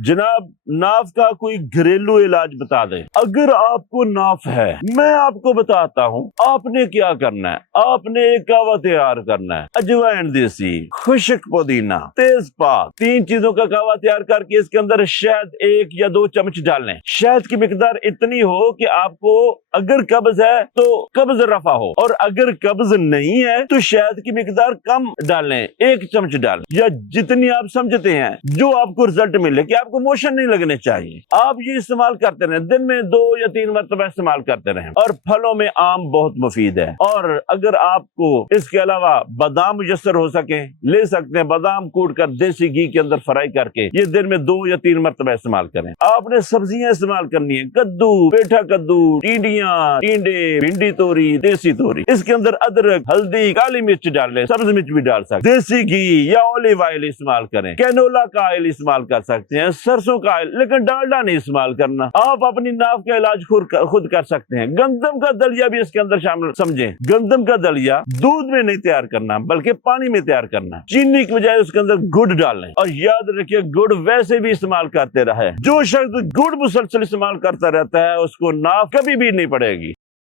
जनाब नाफ का कोई घरेलू इलाज बता दें। अगर आपको नाफ है, मैं आपको बताता हूँ आपने क्या करना है। आपने एक कहवा तैयार करना है, अजवाइन देसी, खुश्क पुदीना, तेजपात, 3 चीजों का कहवा तैयार करके इसके अंदर शहद 1 या 2 चम्मच डालें। शहद की मिकदार इतनी हो कि आपको अगर कब्ज है तो कब्ज रफा हो, और अगर कब्ज नहीं है तो शहद की मिकदार कम डालें, 1 चम्मच डालें, या जितनी आप समझते हैं जो आपको रिजल्ट मिले कि आपको मोशन नहीं लगने चाहिए। आप ये इस्तेमाल करते रहें, दिन में 2 या 3 मरतबा इस्तेमाल करते रहें। और फलों में आम बहुत मुफीद है, और अगर आपको इसके अलावा बादाम मुयस्सर हो सके ले सकते हैं। बादाम कूट कर देसी घी के अंदर फ्राई करके ये दिन में 2 या 3 मरतबा इस्तेमाल करें। आपने सब्जियां इस्तेमाल करनी है, कद्दू, पेठा कद्दू, टिंडियां, टिंडे, भिंडी तोरी, देसी तोरी। इसके अंदर अदरक, हल्दी, काली मिर्च डाल लें, सब्ज मिर्च भी डाल सकते हैं। देसी घी या ऑलिव ऑयल इस्तेमाल करें। कैनोला का ऑयल इस्तेमाल कर सकते हैं, सरसों का ऑयल, लेकिन डालडा नहीं इस्तेमाल करना। आप अपनी नाफ का इलाज खुद कर सकते हैं। गंदम का दलिया भी इसके अंदर शामिल समझें। गंदम का दलिया दूध में नहीं तैयार करना बल्कि पानी में तैयार करना। चीनी की बजाय उसके अंदर गुड़ डालें, और याद रखिए गुड़ वैसे भी इस्तेमाल करते रहे। जो शख्स गुड़ मुसलसल इस्तेमाल करता रहता है उसको नाफ कभी भी नहीं पड़ेगी।